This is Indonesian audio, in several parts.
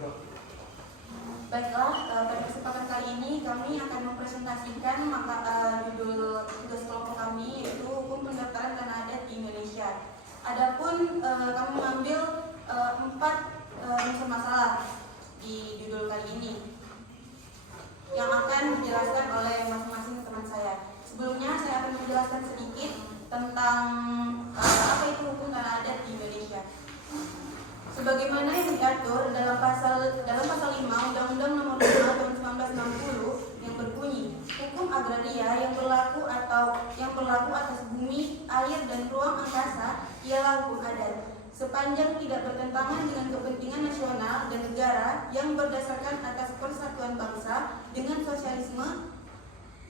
Baiklah, pada kesempatan kali ini kami akan mempresentasikan judul tugas kelompok kami, yaitu Hukum Pendaftaran Tanah Adat di Indonesia. Adapun kami mengambil 4 unsur masalah di judul kali ini yang akan dijelaskan oleh masing-masing teman saya. Sebelumnya saya akan menjelaskan sedikit tentang apa itu hukum tanah adat di Indonesia. Sebagaimana yang diatur dalam pasal 5 Undang-Undang Nomor 5 Tahun 1960 yang berbunyi, hukum agraria yang berlaku atas bumi, air, dan ruang angkasa ialah hukum adat. Sepanjang tidak bertentangan dengan kepentingan nasional dan negara yang berdasarkan atas persatuan bangsa dengan sosialisme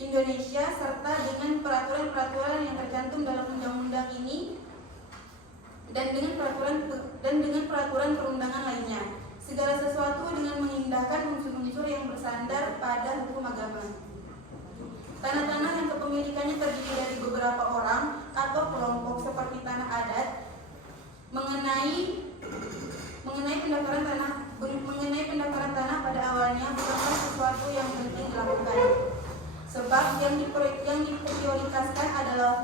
Indonesia serta dengan peraturan-peraturan yang tercantum dalam undang-undang ini dan dengan peraturan perundangan lainnya. Segala sesuatu dengan mengindahkan unsur-unsur yang bersandar pada hukum agama. Tanah-tanah yang kepemilikannya terdiri dari beberapa orang atau kelompok seperti tanah adat mengenai pendaftaran tanah pada awalnya bukanlah sesuatu yang penting dilakukan. Sebab yang diprioritaskan adalah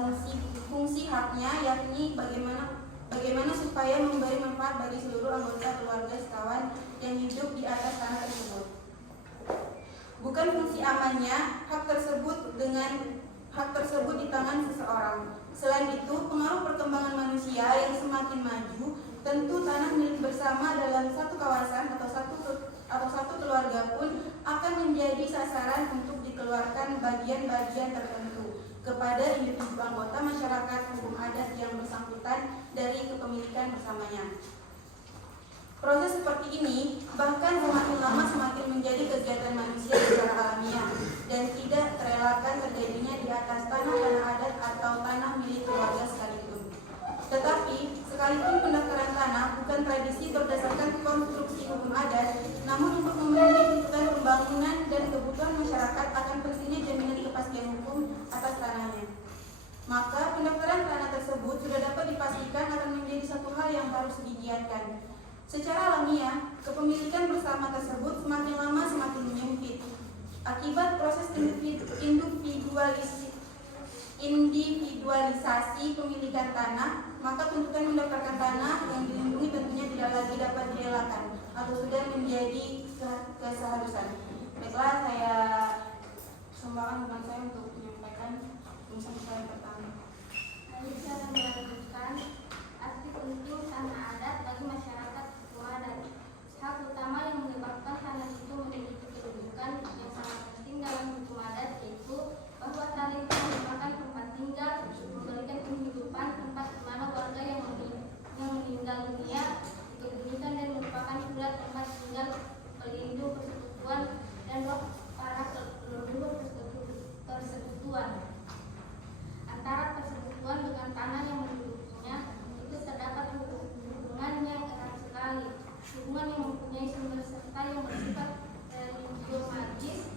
fungsi haknya, yakni bagaimana supaya memberi manfaat bagi seluruh anggota keluarga sekawan yang hidup di atas tanah tersebut. Bukan fungsi amannya hak tersebut di tangan seseorang. Selain itu, pengaruh perkembangan manusia yang semakin maju, tentu tanah milik bersama dalam satu kawasan atau satu keluarga pun akan menjadi sasaran untuk dikeluarkan bagian-bagian tertentu kepada individu anggota masyarakat hukum adat yang bersangkutan dari kepemilikan bersamanya. Proses seperti ini bahkan semakin lama semakin menjadi kegiatan manusia secara alamiah dan tidak terelakkan terjadinya di atas tanah-tanah adat atau tanah milik keluarga sekalipun. Tetapi sekalipun pendaftaran tanah bukan tradisi berdasarkan konstruksi hukum adat, namun untuk memenuhi tuntutan pembangunan dan kebutuhan masyarakat akan pentingnya jaminan kepastian hukum atas tanahnya. Maka pendaftaran tanah tersebut sudah dapat dipastikan akan menjadi satu hal yang harus digiatkan. Secara alamiah, kepemilikan bersama tersebut semakin lama semakin menyempit. Akibat proses individualisasi pemilikan tanah, maka tuntutan mendaftarkan tanah yang dilindungi tentunya tidak lagi dapat dielakkan atau sudah menjadi keseharusan. Baiklah, saya sumbangan teman saya untuk menyampaikan unsur saya pertama. Saya akan melanjutkan arti penting tanah adat bagi masyarakat hukum adat. Hak utama yang menyebabkan tanah itu memiliki kedudukan yang sangat penting dalam hukum adat yaitu bahwa tanah itu merupakan tempat tinggal, memberikan penghidupan, tempat di mana warga yang meninggal dunia dikebumikan dan merupakan pula tempat tinggal pelindung persekutuan dan roh para leluhur persekutuan. Antara persekutuan dengan tanah yang mendudukinya itu terdapat hubungan yang erat sekali, hubungan yang mempunyai sumber serta yang bersifat religiomagis.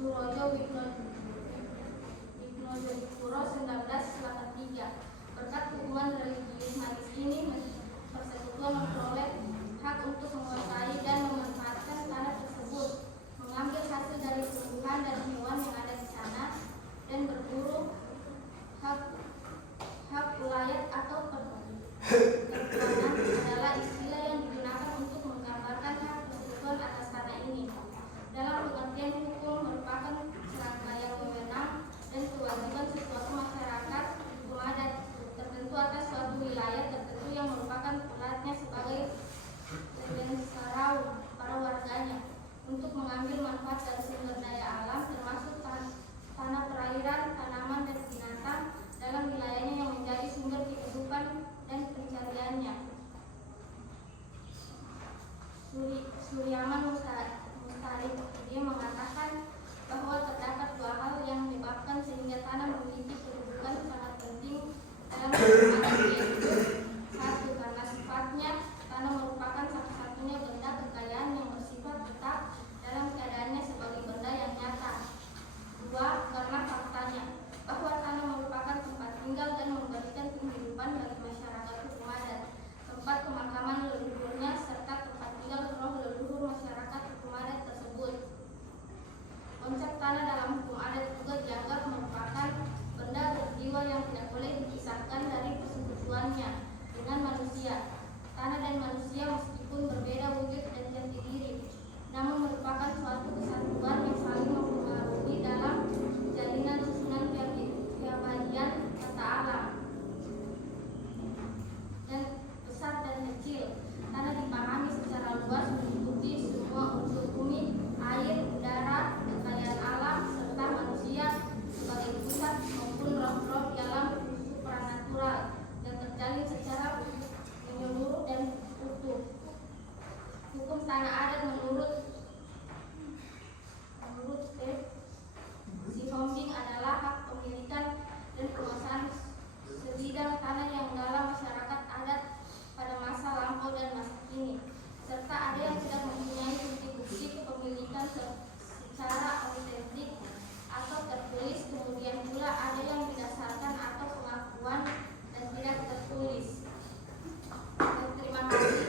Surojo Wiknojodipuro 1983. Berkat hubungan religius magis ini, persekutuan memperoleh hak untuk menguasai dan memanfaatkan tanah tersebut, mengambil hasil dari tumbuhan dan hewan yang ada di sana, dan berburu. Hak wilayah atau perkebunan adalah istilah yang digunakan untuk menggambarkan hak persekutuan atas tanah ini. Dalam pengertian hukum merupakan serangkaian wewenang dan kewajiban sesuatu masyarakat hukum adat tertentu atas suatu wilayah tertentu yang merupakan perannya sebagai sarau para warganya untuk mengambil manfaat dari sumber daya alam termasuk tanah perairan, tanaman dan binatang dalam wilayahnya yang menjadi sumber kehidupan dan pencariannya. Suryaman Mustari dia mengatakan bahwa terdapat dua hal yang menyebabkan sehingga tanah memiliki kedudukan sangat penting dalam kehidupan, yaitu satu, karena sifatnya tanah merupakan satu-satunya benda kekayaan yang bersifat tetap dalam keadaannya sebagai benda yang nyata. Dua, karena faktanya bahwa tanah merupakan tempat tinggal dan memberikan penghidupan bagi masyarakat hukum adat, tempat pemakaman leluhurnya serta tempat tinggal roh leluhur masyarakat adat menurut Sihombing adalah hak pemilikan dan penguasaan sebidang tanah yang dalam masyarakat adat pada masa lampau dan masa kini, serta ada yang tidak mempunyai bukti-bukti kepemilikan secara autentik atau tertulis. Kemudian pula ada yang didasarkan atau pengakuan dan tidak tertulis. Terima kasih.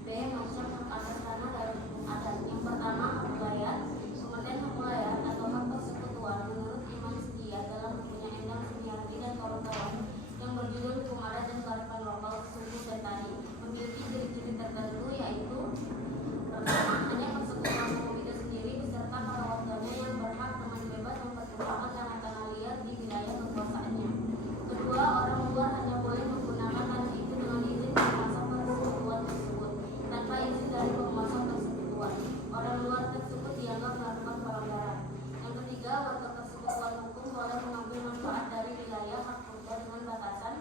B. Maksud hak atas tanah dari hukum adat. Yang pertama, hak wilayah. Pengertian hak wilayah atau hak persekutuan menurut Imam Syiah dalam bukunya Endang Sumiardi dan kawan-kawan yang berjudul Hukum Adat dan Kearifan Lokal Suku Sentani memiliki ciri-ciri tertentu, yaitu pertama, hanya persekutuan hukum itu sendiri beserta para warganya yang berhak dengan bebas mempergunakan tanah-tanah liar di wilayah kekuasaannya. Kedua, orang luar hanya boleh menggunakan tanah itu dengan izin pemasok persekutuan tersebut tanpa izin dari pemasok persekutuan. Orang luar tersebut dianggap melakukan pelanggaran. Yang ketiga, warga persekutuan hukum boleh mengambil manfaat dari wilayah hak purba dengan batasan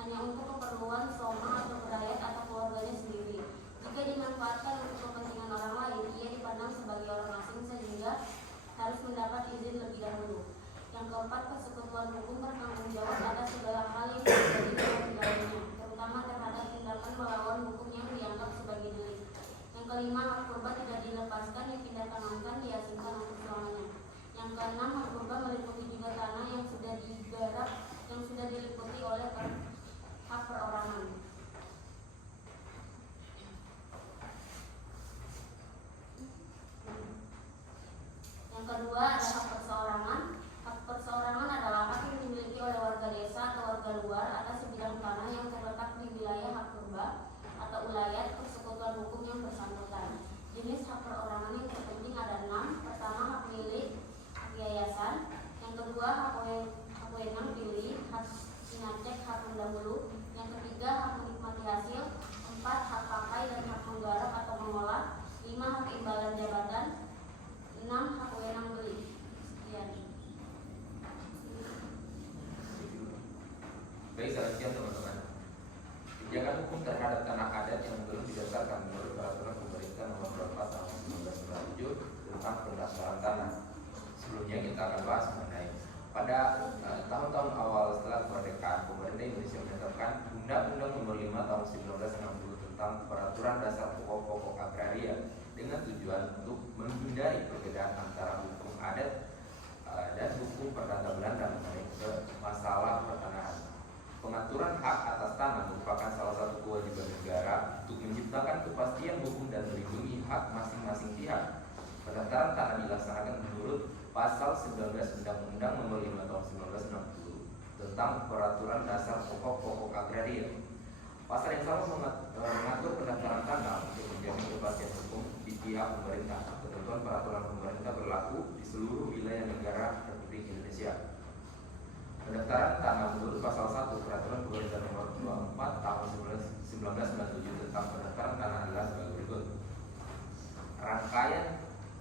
hanya untuk keperluan soma atau rakyat atau keluarganya sendiri. Jika dimanfaatkan untuk kepentingan orang lain, ia dipandang sebagai orang asing sehingga harus mendapat izin lebih dahulu. Yang keempat, persekutuan hukum bertanggung jawab atas segala hal yang terjadi dalam wilayahnya, terutama terhadap tindakan melawan hukum yang dianggap sebagai delik. Yang kelima, hak purba tidak dilepaskan, dipindah tangankan, diasingkan untuk selamanya. Yang keenam, hak purba meliputi juga tanah yang sudah digarap, yang sudah diliputi oleh hak perorangan. Yang kedua adalah hak perseorangan. Hak perseorangan adalah hak yang dimiliki oleh warga desa atau warga luar atas sebidang tanah yang terletak di wilayah hak purba atau ulayat persekutuan hukum yang bersangkutan. Jenis hak perorangan yang terpenting ada 6. Pertama, hak milik, hak yayasan. Yang kedua, hak wenang pilih, hak sinacek, hak mendahulu. Yang ketiga, hak menikmati hasil. 4, hak pakai dan hak menggarap atau mengolah. 5, hak imbalan jabatan. 6, hak wenang beli. Sekian. Baik, selanjutnya teman-teman. Kebijakan hukum terhadap tanah adat yang belum didasarkan menurut peraturan pemerintah nomor berapa tahun 1997 tentang pendaftaran tanah. Sebelumnya kita akan bahas mengenai pada tahun-tahun awal setelah kemerdekaan, pemerintah Indonesia menetapkan Undang-Undang Nomor 5 Tahun 1960 tentang Peraturan Dasar Pokok-Pokok Agraria dengan tujuan untuk menghindari perbedaan antara hukum adat dan hukum perdata Belanda mengenai masalah pertanahan. Pengaturan hak atas tanah merupakan salah satu kewajiban negara untuk menciptakan kepastian hukum dan melindungi hak masing-masing pihak. Pendaftaran tanah dilaksanakan menurut Pasal 19 Undang-Undang Nomor 5 Tahun 1960 tentang Peraturan Dasar Pokok-Pokok Agraria. Pasal yang sama mengatur pendaftaran tanah untuk menjamin kepastian hukum di pihak pemerintah. Ketentuan peraturan pemerintah berlaku di seluruh wilayah negara Republik Indonesia. Pendaftaran tanah menurut Pasal 1 Peraturan Pemerintah Nomor 24 Tahun 1997 tentang pendaftaran tanah adalah sebagai berikut. Rangkaian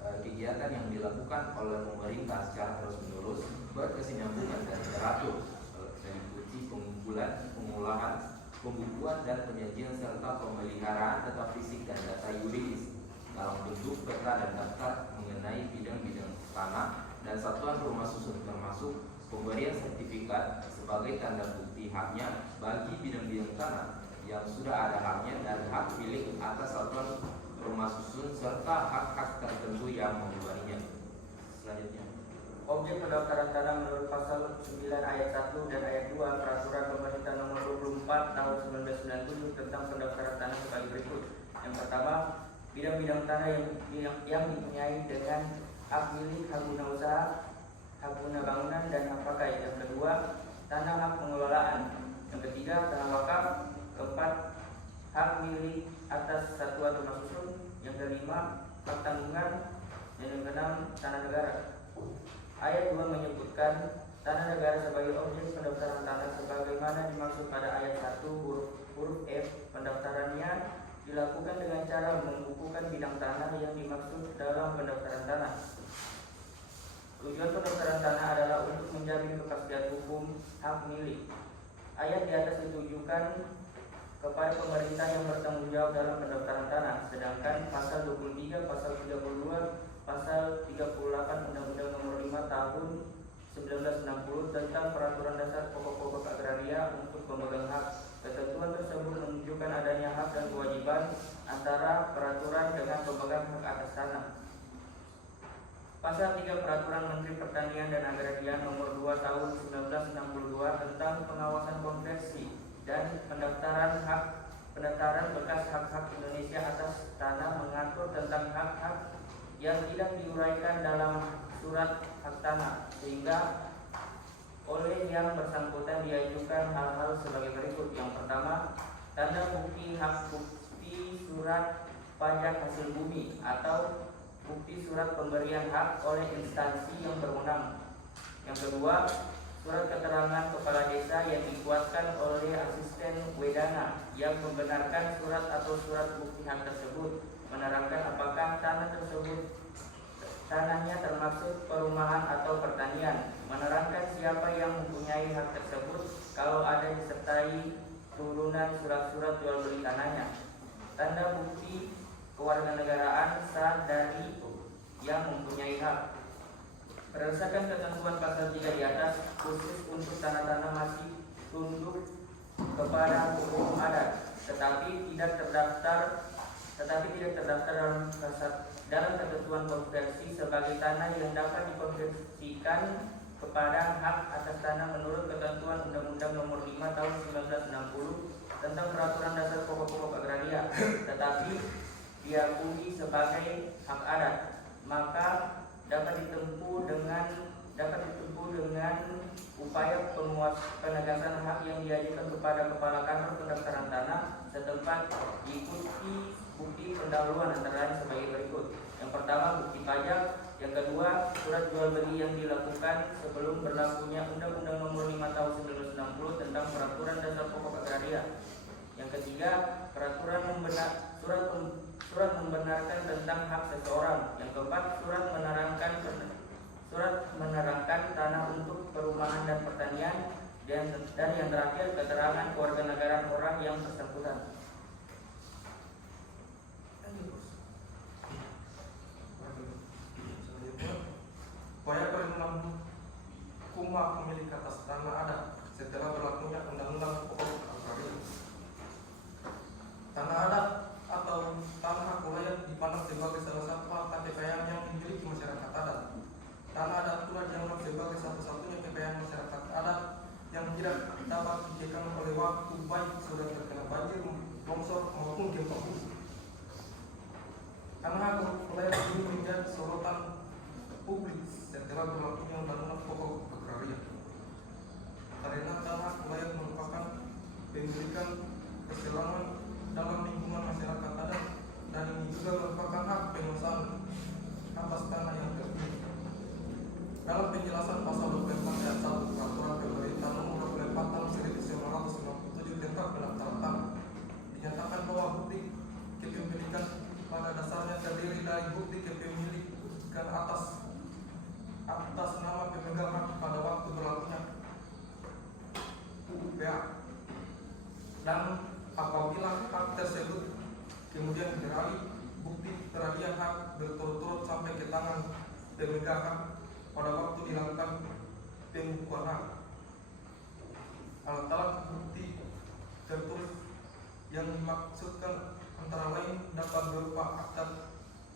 kegiatan yang dilakukan oleh pemerintah secara terus-menerus berkesinambungan dan teratur, meliputi pengumpulan, pengolahan, pembukuan dan penyajian serta pemeliharaan data fisik dan data yuridis dalam bentuk peta dan daftar mengenai bidang-bidang tanah dan satuan rumah susun, termasuk pemberian sertifikat sebagai tanda bukti haknya bagi bidang-bidang tanah yang sudah ada haknya dan hak milik atas satuan rumah susun serta hak-hak tertentu yang membebaninya. Selanjutnya, objek pendaftaran tanah menurut Pasal 9 ayat 1 dan ayat 2 Peraturan Pemerintah Nomor 24 Tahun 1997 tentang pendaftaran tanah sebagai berikut. Yang pertama, bidang-bidang tanah yang dipunyai dengan hak milik, hak guna usaha, hak guna bangunan dan hak pakai. Yang kedua, tanah hak pengelolaan. Yang ketiga, tanah wakaf. Keempat, hak milik atas satuan rumah susun. Yang kelima, hak tanggungan. Dan yang keenam, tanah negara. Ayat 2 menyebutkan tanah negara sebagai objek pendaftaran tanah sebagaimana dimaksud pada ayat 1 huruf F. Pendaftarannya dilakukan dengan cara membukukan bidang tanah yang dimaksud dalam pendaftaran tanah. Tujuan pendaftaran tanah adalah untuk menjamin kepastian hukum hak milik. Ayat di atas ditujukan kepada pemerintah yang bertanggung jawab dalam pendaftaran tanah. Sedangkan pasal 23, pasal 32, pasal 38 Undang-Undang Nomor 5 Tahun 1960 tentang Peraturan Dasar Pokok-pokok Agraria untuk pemegang hak. Ketentuan tersebut menunjukkan adanya hak dan kewajiban antara peraturan dengan pemegang hak atas tanah. Pasal 3 Peraturan Menteri Pertanian dan Agraria Nomor 2 Tahun 1962 tentang pengawasan konversi dan pendaftaran bekas hak-hak Indonesia atas tanah mengatur tentang hak-hak yang tidak diuraikan dalam surat hak tanah, sehingga oleh yang bersangkutan diajukan hal-hal sebagai berikut. Yang pertama, tanda bukti hak bukti surat pajak hasil bumi atau bukti surat pemberian hak oleh instansi yang berwenang. Yang kedua, surat keterangan kepala desa yang dikuatkan oleh asisten wedana yang membenarkan surat atau surat bukti hak tersebut, menerangkan apakah tanahnya termasuk perumahan atau pertanian, menerangkan siapa yang mempunyai hak tersebut kalau ada disertai turunan surat-surat jual beli tanahnya. Tanda bukti kewarganegaraan sah dari yang mempunyai hak. Berdasarkan ketentuan pasal 3 di atas, khusus untuk tanah-tanah masih tunduk kepada hukum adat, tetapi tidak terdaftar dalam ketentuan konversi sebagai tanah yang dapat dikonversikan kepada hak atas tanah menurut ketentuan Undang-Undang Nomor 5 Tahun 1960 tentang Peraturan Dasar Pokok-pokok Agraria, tetapi diakui sebagai hak adat, maka dapat ditempuh dengan upaya penegasan hak yang diajukan kepada Kepala Kantor Pendaftaran Tanah setempat, diikuti bukti pendahuluan antara lain sebagai berikut. Yang pertama, bukti pajak. Yang kedua, surat jual beli yang dilakukan sebelum berlakunya Undang-Undang Nomor 5 Tahun 1960 tentang Peraturan Dasar Pokok Agraria. Yang ketiga, surat membenarkan tentang hak seseorang. Yang keempat, surat menerangkan tanah untuk perumahan dan pertanian. Dan yang terakhir, keterangan kewarganegaraan orang yang bersangkutan. Upaya perlindungan hukum pemilik atas tanah adat setelah berlakunya Undang-Undang Pokok Agraria. Tanah adat atau tanah hak wilayah dipandang sebagai salah satu harta kekayaan yang dimiliki masyarakat adat. Tanah adat pula dianggap sebagai satu-satunya kekayaan masyarakat adat yang tidak dapat dikekang oleh waktu, baik sudah terkena banjir, longsor maupun gempa bumi. Tanah hak wilayah ini menjadi sorotan publik setelah berlakunya Undang-Undang Pokok Agraria, karena tanah wilayah merupakan pemilikan keselamatan dalam lingkungan masyarakat adat, dan ini juga merupakan hak pengusahaan atas tanah yang terpilih. Dalam penjelasan pasal 24 ayat 1 Peraturan Pemerintah Nomor 24 Tahun 1997 tentang pendaftaran tanah, dinyatakan bahwa bukti kepemilikan pada dasarnya terdiri dari bukti kepemilikan atas nama pemegang hak pada waktu berlakunya UPA, dan apabila hak tersebut kemudian beralih, bukti peralihan hak berturut-turut sampai ke tangan pemegang hak pada waktu dilakukan pembukuan hak. Alat-alat bukti tertulis yang dimaksudkan antara lain dapat berupa akta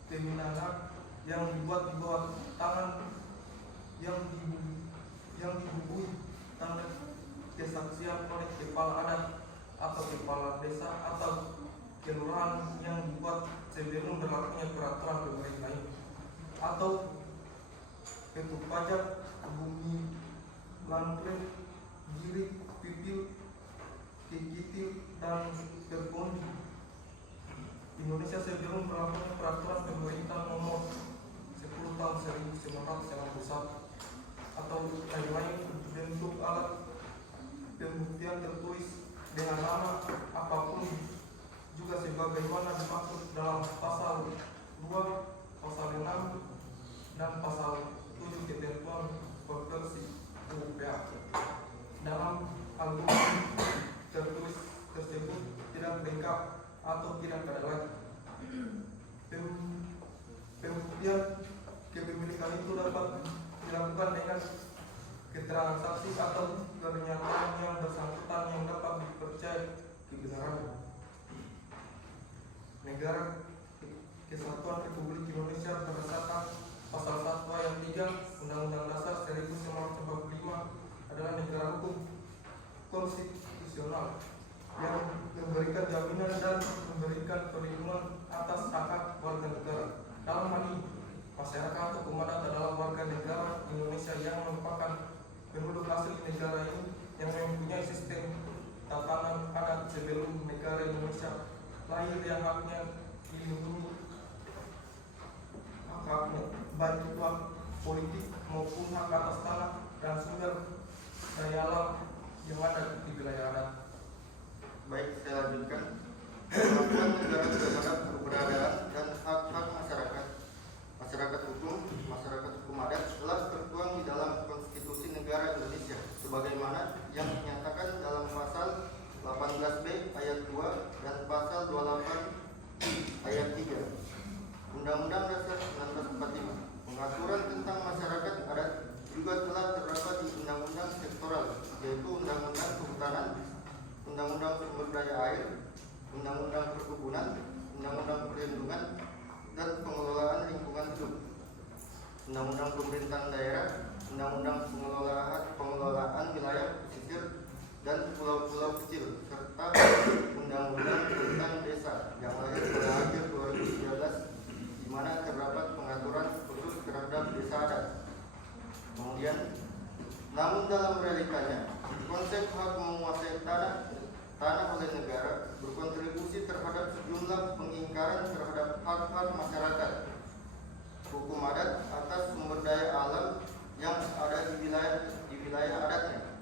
pemindahan hak yang dibuat di bawah tangan, yang dibubuhi tanda kesaksian oleh kepala adat atau kepala desa atau kelurahan yang dibuat sebelum berlakunya peraturan pemerintah ini, atau ketuk pajak, bumi, lantre, girik, pipil, kikitil, dan berpondi Indonesia sebelum berlakunya peraturan pemerintah nomor 10 tahun 1991, atau lain-lain bentuk alat pembuktian tertulis dengan nama apapun juga sebagaimana dimaksud dalam pasal 2, pasal 6, dan pasal 7 ketentuan konversi UPA. Dalam album tertulis tersebut tidak lengkap atau tidak ada lagi. Pembuktian kepemilikan itu dapat dilakukan dengan keterangan saksi atau pernyataan yang bersangkutan yang dapat dipercaya kebenarannya. Negara Kesatuan Republik Indonesia berdasarkan Pasal 1 Ayat 3 Undang-Undang Dasar 1945 adalah negara hukum konstitusional yang memberikan jaminan dan memberikan perlindungan atas hak warga negara. Dalam hal ini, masyarakat atau hukum adat adalah warga negara Indonesia yang merupakan penduduk asli negara ini yang mempunyai sistem tatanan adat sebelum negara Indonesia lahir yang haknya dilindungi, hak-haknya baik itu hak politik maupun hak atas tanah dan sumber daya alam yang ada di wilayah adat. Baik, saya lanjutkan. Pengakuan negara terhadap keberadaan dan hak-hak masyarakat hukum adat telah tertuang di dalam Konstitusi Negara Indonesia sebagaimana yang dinyatakan dalam pasal 18B ayat 2 dan pasal 28 ayat 3 Undang-Undang Dasar 1945. Pengaturan tentang masyarakat adat juga telah terdapat di undang-undang sektoral, yaitu Undang-Undang Kehutanan, Undang-Undang Sumber Daya Air, Undang-Undang Perkebunan, Undang-Undang Perlindungan dan Pengelolaan Lingkungan Hidup, Undang-Undang Pemerintahan Daerah, Undang-Undang Pengelolaan Wilayah Pesisir dan Pulau-Pulau Kecil, serta Undang-Undang tentang Desa yang lahir pada akhir 2013, di mana terdapat pengaturan khusus terhadap desa adat. Kemudian, namun dalam realitanya, konsep hak menguasai tanah oleh negara berkontribusi terhadap sejumlah pengingkaran terhadap hak-hak masyarakat hukum adat atas sumber daya alam yang ada di wilayah adatnya.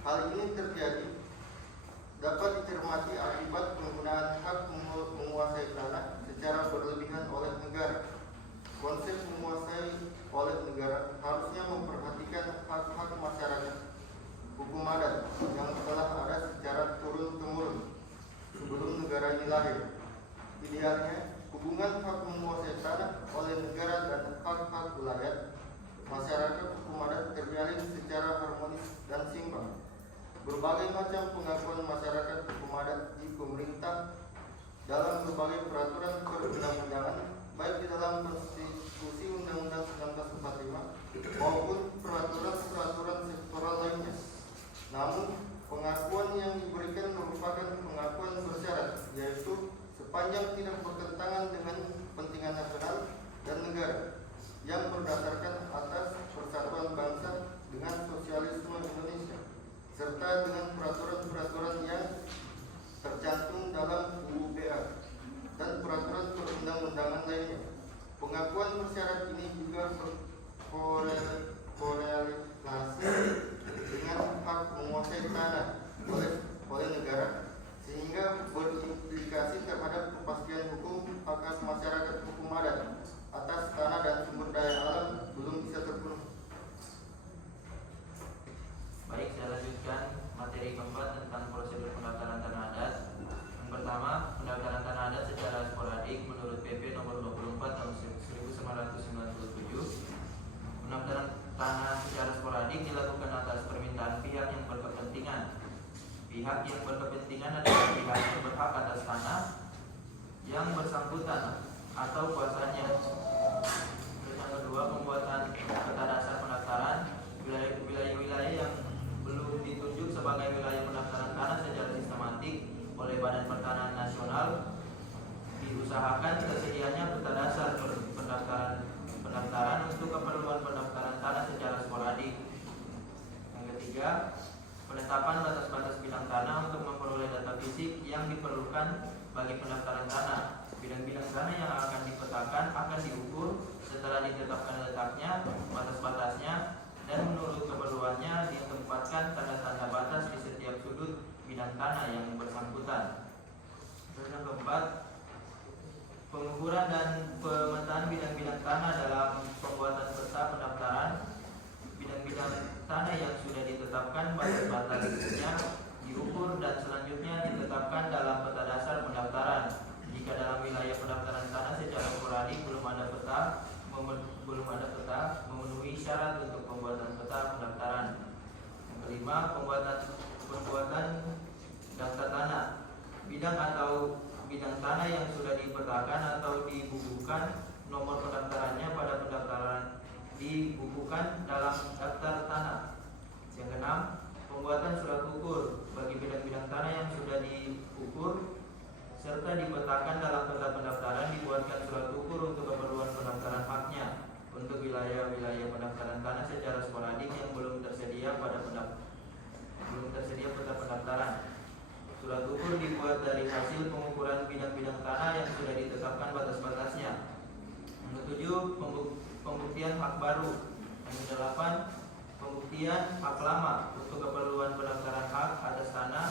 Hal ini terjadi dapat dicermati akibat penggunaan hak menguasai tanah secara berlebihan oleh negara. Konsep menguasai oleh negara harusnya memperhatikan hak-hak masyarakat hukum adat yang telah ada secara turun-temurun sebelum negara ini lahir. Idealnya, hubungan hak menguasai tanah oleh negara dan hak-hak wilayah masyarakat hukum adat terjalin secara harmonis dan seimbang. Berbagai macam pengakuan masyarakat hukum adat di pemerintah dalam berbagai peraturan perundang-undangan, baik di dalam Konstitusi Undang-Undang 1945 maupun peraturan-peraturan sektoral lainnya. Namun, pengakuan yang diberikan merupakan pengakuan bersyarat, yaitu sepanjang tidak bertentangan dengan kepentingan nasional dan negara yang berdasarkan atas persatuan bangsa dengan sosialisme Indonesia, serta dengan peraturan-peraturan yang tercantum dalam UU BA dan peraturan perundang-undangan lainnya. Pengakuan bersyarat ini juga berkorelasi dengan hak menguasai tanah oleh negara, sehingga berimplikasi terhadap kepastian hukum hak masyarakat hukum adat atas tanah dan sumber daya alam belum bisa terpenuhi. Baik, saya lanjutkan materi keempat tentang prosedur pendaftaran tanah adat. Yang pertama, pendaftaran tanah adat secara sporadik menurut PP nomor 24 tahun 1997. Pendaftaran tanah secara sporadik dilakukan atas permintaan pihak yang berkepentingan. Pihak yang berkepentingan adalah pihak yang berhak atas tanah yang bersangkutan atau kuasanya. Terus yang kedua, pembuatan peta dasar pendaftaran. Wilayah-wilayah yang belum ditunjuk sebagai wilayah pendaftaran tanah secara sistematik oleh Badan Pertanahan Nasional diusahakan tersedianya peta dasar pendaftaran untuk keperluan pendaftaran tanah secara sporadik. Yang ketiga, penetapan batas-batas bidang tanah untuk memperoleh data fisik yang diperlukan bagi pendaftaran tanah. Bidang-bidang tanah yang akan dipetakan akan diukur setelah ditetapkan letaknya, batas-batasnya, dan menurut keperluannya ditempatkan tanda-tanda batas di setiap sudut bidang tanah yang bersangkutan. Dan yang keempat, pengukuran dan pemetaan bidang-bidang tanah dalam pembuatan peta pendaftaran. Bidang-bidang tanah yang sudah ditetapkan batas-batasnya diukur dan selanjutnya ditetapkan dalam peta dasar pendaftaran. atau bidang tanah yang sudah dipetakan atau dibukukan nomor pendaftarannya pada pendaftaran dibukukan dalam daftar tanah. Yang keenam, pembuatan surat ukur bagi bidang-bidang tanah yang sudah diukur serta dipetakan dalam peta pendaftaran. Dibuatkan surat ukur untuk keperluan pendaftaran haknya untuk wilayah-wilayah pendaftaran tanah secara sporadik yang belum tersedia peta pendaftaran. Surat ukur dibuat dari hasil pengukuran bidang-bidang tanah yang sudah ditetapkan batas-batasnya. Yang ketujuh, pembuktian hak baru. Yang kedelapan, pembuktian hak lama untuk keperluan pendaftaran hak atas tanah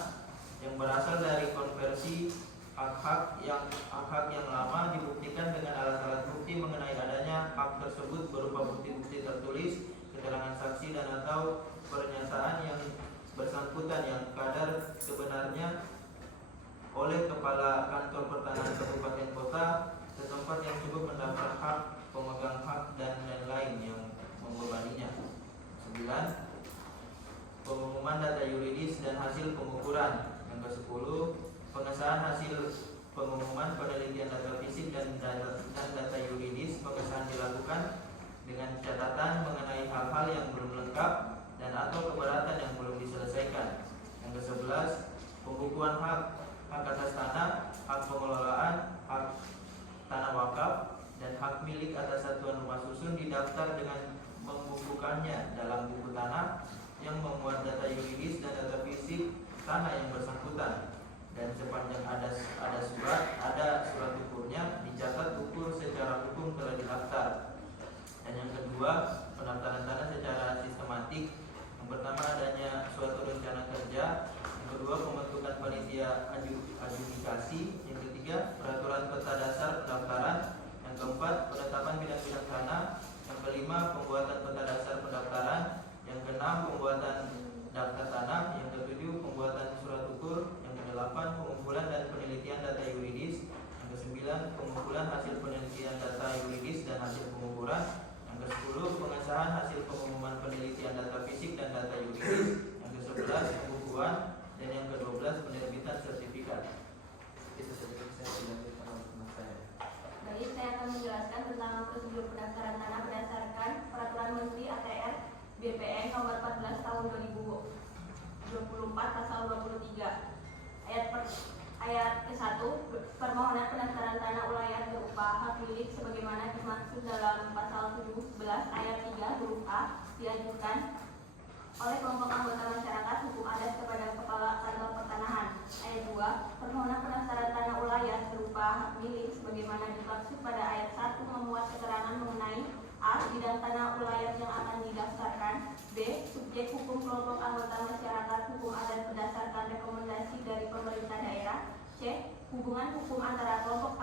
yang berasal dari konversi hak-hak yang lama dibuktikan dengan alat-alat bukti mengenai adanya hak tersebut berupa bukti-bukti tertulis, keterangan saksi dan atau pernyataan yang bersangkutan yang kadar sebenarnya oleh kepala kantor pertanahan kabupaten kota setempat yang cukup mendaftar hak, pemegang hak dan lain-lain yang membebaninya. 9. Pengumuman data yuridis dan hasil pengukuran. Yang ke-10, pengesahan hasil pengumuman penelitian data fisik dan data yuridis. Pengesahan dilakukan dengan catatan mengenai hal-hal yang belum lengkap dan atau keberatan yang belum diselesaikan. Yang ke-11, pembukuan hak atas tanah, hak pengelolaan, hak tanah wakaf, dan hak milik atas satuan rumah susun didaftar dengan membukukannya dalam buku tanah yang memuat data yuridis dan data fisik tanah yang bersangkutan. Dan sepanjang ada surat ukurnya, dicatat ukur secara hukum telah didaftar. Dan yang kedua, pendaftaran tanah secara sistematik. Yang pertama, adanya suatu rencana kerja. Yang kedua, pembentukan panitia adjudikasi. Yang ketiga, peraturan peta dasar pendaftaran. Yang keempat, penetapan bidang-bidang tanah. Yang kelima, pembuatan peta dasar pendaftaran. Yang keenam, pembuatan daftar tanah. Yang ketujuh, pembuatan surat ukur. Yang kedelapan, pengumpulan dan penelitian data yuridis. Yang kesembilan, pengumpulan hasil penelitian data yuridis dan hasil pengukuran. Yang ke-10, pengesahan hasil pengumuman penelitian data fisik dan data yuridis. Yang ke-11, pembukuan. Dan yang ke-12, penerbitan sertifikat. Itu saja yang saya dilanjutkan oleh teman saya. Baik, saya akan menjelaskan tentang prosedur pendaftaran tanah berdasarkan Peraturan Menteri ATR BPN Nomor 14 Tahun 2024 Pasal 23. Ayat ke-1, permohonan pendaftaran tanah ulayat berupa hak milik sebagaimana dimaksud dalam pasal 17 ayat 3 huruf A diajukan oleh kelompok anggota masyarakat hukum adat kepada kepala kantor pertanahan. Ayat 2, permohonan pendaftaran tanah ulayat berupa hak milik sebagaimana dimaksud pada ayat 1 memuat keterangan mengenai A. Bidang tanah ulayat yang akan didaftarkan. B. Subjek hukum kelompok anggota masyarakat hukum adat berdasarkan rekomendasi dari pemerintah daerah. C. Hubungan hukum antara kelompok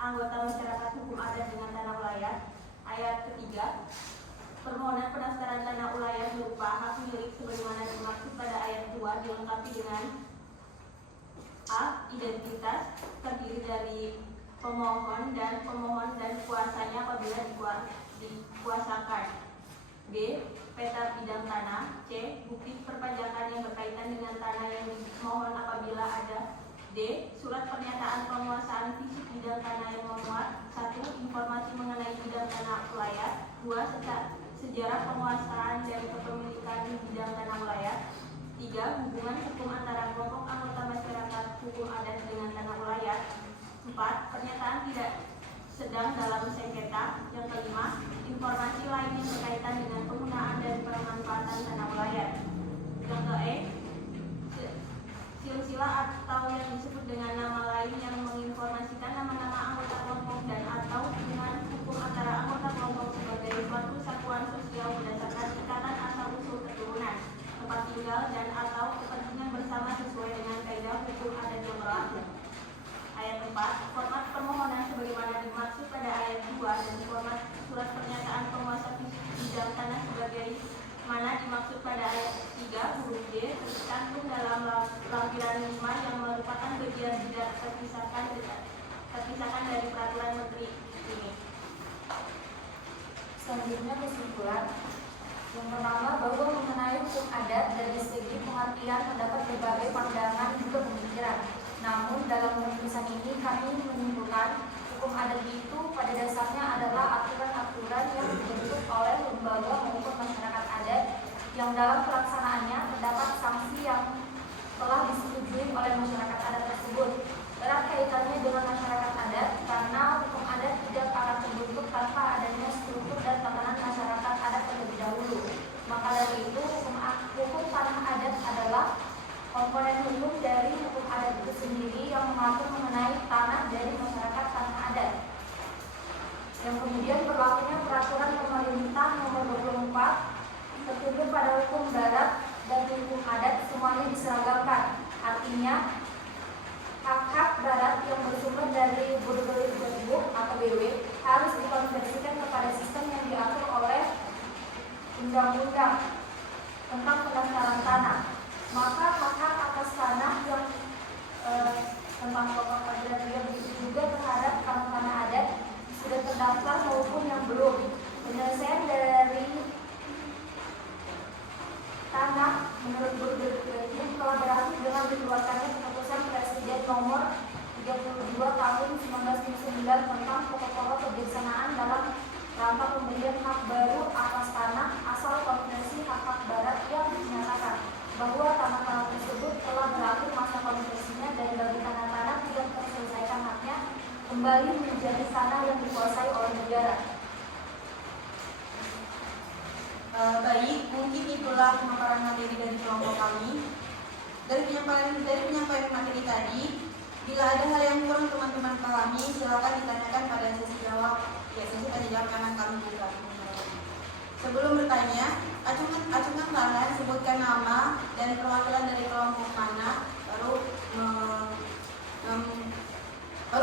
anggota masyarakat hukum adat dengan tanah ulayat. Ayat ketiga, permohonan pendaftaran tanah ulayat berupa hak milik sebagaimana dimaksud pada ayat 2 dilengkapi dengan A. Identitas terdiri dari pemohon dan kuasanya apabila dikuasakan. B. Peta bidang tanah. C. Bukti perpajakan yang berkaitan dengan tanah yang dimohon apabila ada. D. Surat pernyataan penguasaan fisik bidang tanah yang memuat 1. Informasi mengenai bidang tanah ulayat. 2. Sejarah penguasaan dan kepemilikan bidang tanah ulayat. 3. Hubungan hukum antara kelompok anggota masyarakat hukum adat dengan tanah ulayat. 4. Pernyataan tidak sedang dalam sengketa. Yang kelima, informasi lain yang berkaitan dengan penggunaan dan pemanfaatan tanah ulayat. Yang ke-E, silsilah atau yang disebut dengan nama lain yang menginformasikan nama-nama anggota kelompok dan atau hubungan hukum antara anggota kelompok sebagai suatu satuan sosial berdasarkan ikatan asal-usul keturunan, tempat tinggal dan atau kepentingan bersama sesuai dengan kaidah hukum adat yang berlaku. Ayat 4, format permohonan sebagaimana dimaksud pada ayat 2 dan format surat pernyataan penguasa bidang tanah sebagai mana dimaksud pada ayat 3 huruf D tercantum dalam lampiran 5 yang merupakan bagian tidak terpisahkan dari peraturan menteri ini. Selanjutnya kesimpulan. Yang pertama, bahwa mengenai hukum adat dari segi pengertian terdapat berbagai pandangan juga pemikiran. Namun dalam penulisan ini kami menyimpulkan hukum adat itu pada dasarnya adalah aturan-aturan yang dibentuk oleh lembaga maupun masyarakat adat yang dalam pelaksanaannya terdapat sanksi yang telah disetujui oleh masyarakat adat tersebut. Erat kaitannya dengan masyarakat adat karena hukum adat tidak akan terbentuk tanpa adanya struktur dan tatanan masyarakat adat terlebih dahulu. Maka dari itu hukum tanah adat adalah komponen hukum dari hukum adat itu sendiri yang mengatur mengenai tanah dari masyarakat tanah adat. Yang kemudian berlakunya peraturan pemerintah nomor 24 tertulis pada hukum barat dan hukum adat semuanya diseragamkan. Artinya hak-hak barat yang bersumber dari Bordeaux atau BW harus dikonversikan kepada sistem yang diatur oleh undang-undang tentang pendaftaran tanah. Maka hak-hak atas tanah yang tentang pokok agraria begitu juga terhadap tanah adat sudah terdaftar maupun yang belum. Penyelesaian dari tanah menurut Bordeaux telah berakhir dengan dikeluarkannya keputusan Presiden nomor 32 tahun 1999 tentang pokok-pokok kebijaksanaan dalam rangka pemberian hak baru atas tanah asal konversi hak-hak barat yang dinyatakan bahwa tanah-tanah tersebut telah berakhir masa konversinya dan bagi tanah-tanah tidak terselesaikan haknya kembali menjadi tanah yang dikuasai oleh negara. Baik, mungkin itulah pemaparan materi dari kelompok kami. Dari penyampaian materi tadi, bila ada hal yang kurang teman-teman pahami, silakan ditanyakan pada sesi jawab, sesi tanya jawab kanan kami juga. Sebelum bertanya, acungkan tangan, sebutkan nama dan perwakilan dari kelompok mana, baru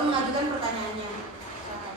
mengajukan pertanyaannya. Silakan.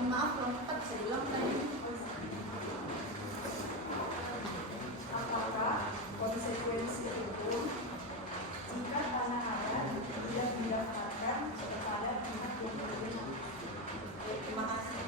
Maaf, lompat saya bilang tadi. Apakah konsekuensi hukum jika tanah adat tidak didaftarkan kepada pihak yang berbeda? Terima kasih.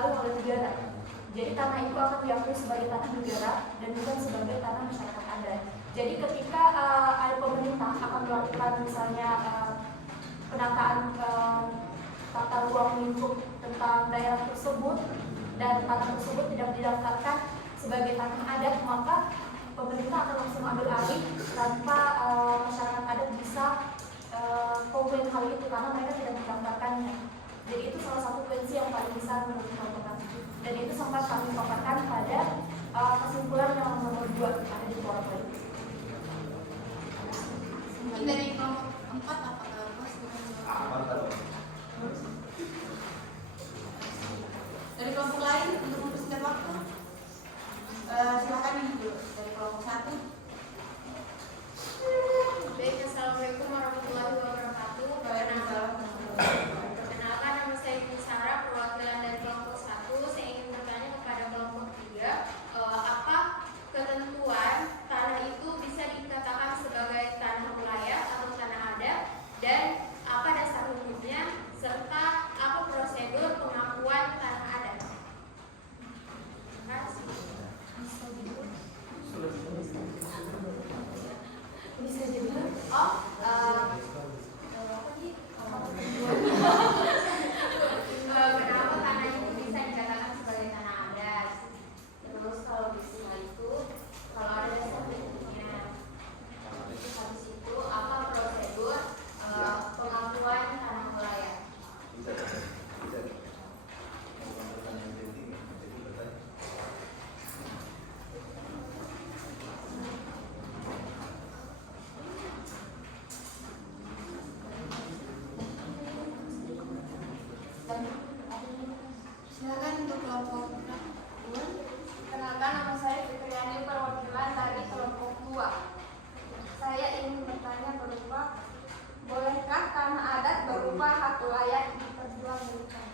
dihalau oleh negara. Jadi tanah itu akan diakui sebagai tanah negara dan bukan sebagai tanah masyarakat adat. Jadi ketika ada pemerintah akan melakukan misalnya penataan tata ruang lingkup tentang daerah tersebut dan tanah tersebut tidak didaftarkan sebagai tanah adat, maka pemerintah akan langsung ambil alih tanpa masyarakat adat bisa komplain hal itu karena mereka tidak mendaftarkannya. Jadi itu salah satu kunci yang paling besar menurut kelompok kami. Dan itu sempat kami paparkan pada kesimpulan yang nomor 2 ada di PowerPoint. Mungkin dari kelompok 4 apakah Mas? Dari kelompok lain untuk mempersingkat waktu, silakan ibu dari kelompok 1. Baik, assalamualaikum warahmatullahi wabarakatuh. Perkenalkan, nama saya Ibu Sarah, perwakilan dari kelompok 1. Saya ingin bertanya kepada kelompok 3, apa ketentuan tanah itu bisa dikatakan sebagai tanah wilayah atau tanah adat, dan apa dasar hukumnya, serta apa prosedur pengakuan tanah adat? Terima kasih. Bisa jadi Kenapa tanah itu bisa dikatakan sebagai tanah adat? Terus kalau bisa itu, kalau ada dasar hukumnya, terus habis itu apa prosedur pengakuan tanah wilayah? Silakan untuk kelompok 2. Kenalkan, nama saya Fitriani, perwakilan dari kelompok 2. Saya ingin bertanya berupa, bolehkah tanah adat berupa hak wilayah diperjualbelikan?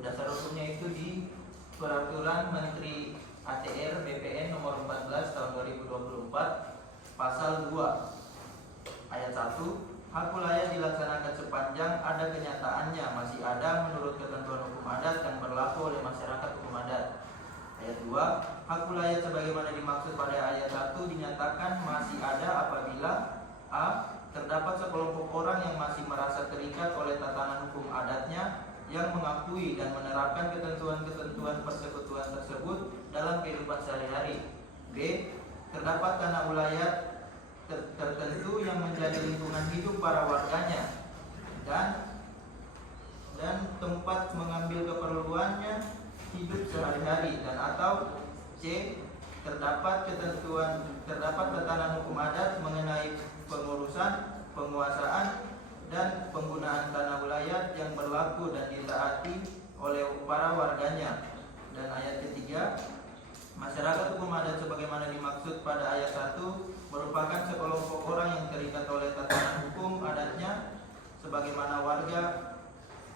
Dasar hukumnya itu di Peraturan Menteri ATR BPN nomor 14 tahun 2024 pasal 2 ayat 1, hak wilayah dilaksanakan sepanjang ada kenyataannya masih ada menurut ketentuan hukum adat yang berlaku oleh masyarakat hukum adat. Ayat 2, hak wilayah sebagaimana dimaksud pada ayat 1 dinyatakan masih ada apabila a. terdapat sekelompok orang yang masih merasa terikat oleh tatanan hukum adatnya yang mengakui dan menerapkan ketentuan-ketentuan persekutuan tersebut dalam kehidupan sehari-hari. B. Terdapat tanah wilayah tertentu yang menjadi lingkungan hidup para warganya dan tempat mengambil keperluannya hidup sehari-hari, dan atau C. Terdapat tatanan hukum adat mengenai pengurusan, penguasaan, dan penggunaan tanah wilayah yang berlaku dan ditaati oleh para warganya. Dan ayat ketiga, masyarakat hukum adat sebagaimana dimaksud pada ayat 1 merupakan sekelompok orang yang terikat oleh tatanan hukum adatnya sebagaimana warga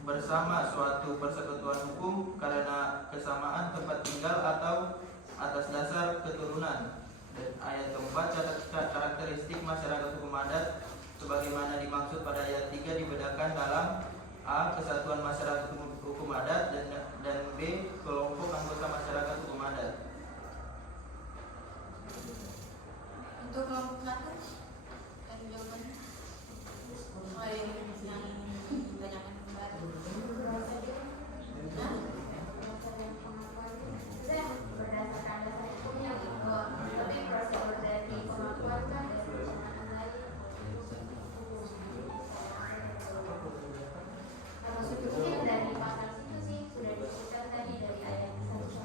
bersama suatu persekutuan hukum karena kesamaan tempat tinggal atau atas dasar keturunan. Dan ayat keempat, karakteristik masyarakat hukum adat sebagaimana dimaksud pada ayat 3 dibedakan dalam A. Kesatuan masyarakat hukum adat dan B. Kelompok anggota masyarakat hukum adat. Untuk kelompok 1 ada jawabannya? Mulai yang banyak kembali. Berdasarkan dasar hukum yang dibuat, tapi prosedur dari pengakuan kan dari kesamaan lagi. Termasuk itu yang dari pasal situ sih sudah disebutkan tadi dari ayat 1.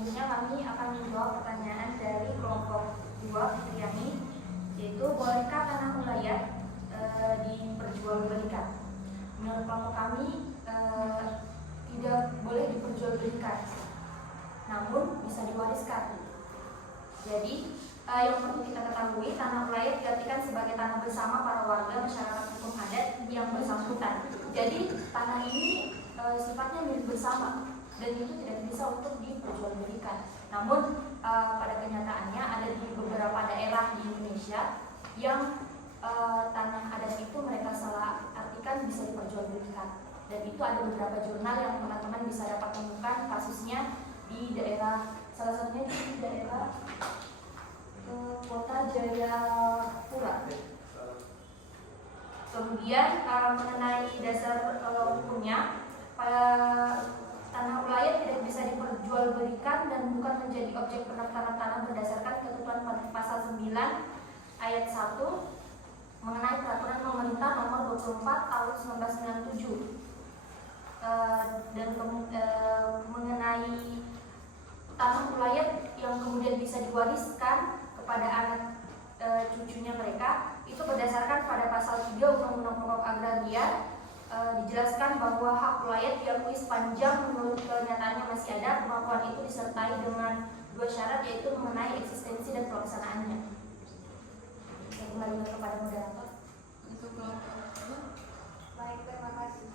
selanjutnya kami akan menjawab pertanyaan dari kelompok 2 Fitriani, yaitu bolehkah tanah ulayat diperjualbelikan? Menurut kelompok kami tidak boleh diperjualbelikan, namun bisa diwariskan. Jadi yang perlu kita ketahui, tanah ulayat diartikan sebagai tanah bersama para warga masyarakat hukum adat yang bersangkutan. Jadi tanah ini sifatnya milik bersama dan itu tidak bisa untuk diperjualbelikan. Namun pada kenyataannya ada di beberapa daerah di Indonesia yang tanah adat itu mereka salah artikan bisa diperjualbelikan. Dan itu ada beberapa jurnal yang teman-teman bisa dapat temukan kasusnya di daerah, salah satunya di daerah Kota Jayapura. Kemudian mengenai dasar hukumnya, tanah ulayat tidak bisa diperjualbelikan dan bukan menjadi objek pendaftaran tanah berdasarkan ketentuan pasal 9 ayat 1 mengenai peraturan pemerintah nomor 24 tahun 1997 dan mengenai tanah ulayat yang kemudian bisa diwariskan kepada anak cucunya mereka, itu berdasarkan pada pasal 3 Undang-Undang Pokok Agraria. Dijelaskan bahwa hak ulayat diakui sepanjang menurut kenyataannya masih ada, pengakuan itu disertai dengan 2 syarat, yaitu mengenai eksistensi dan pelaksanaannya. Saya kembali kepada moderator. Untuk kelompok 2. Baik, terima kasih.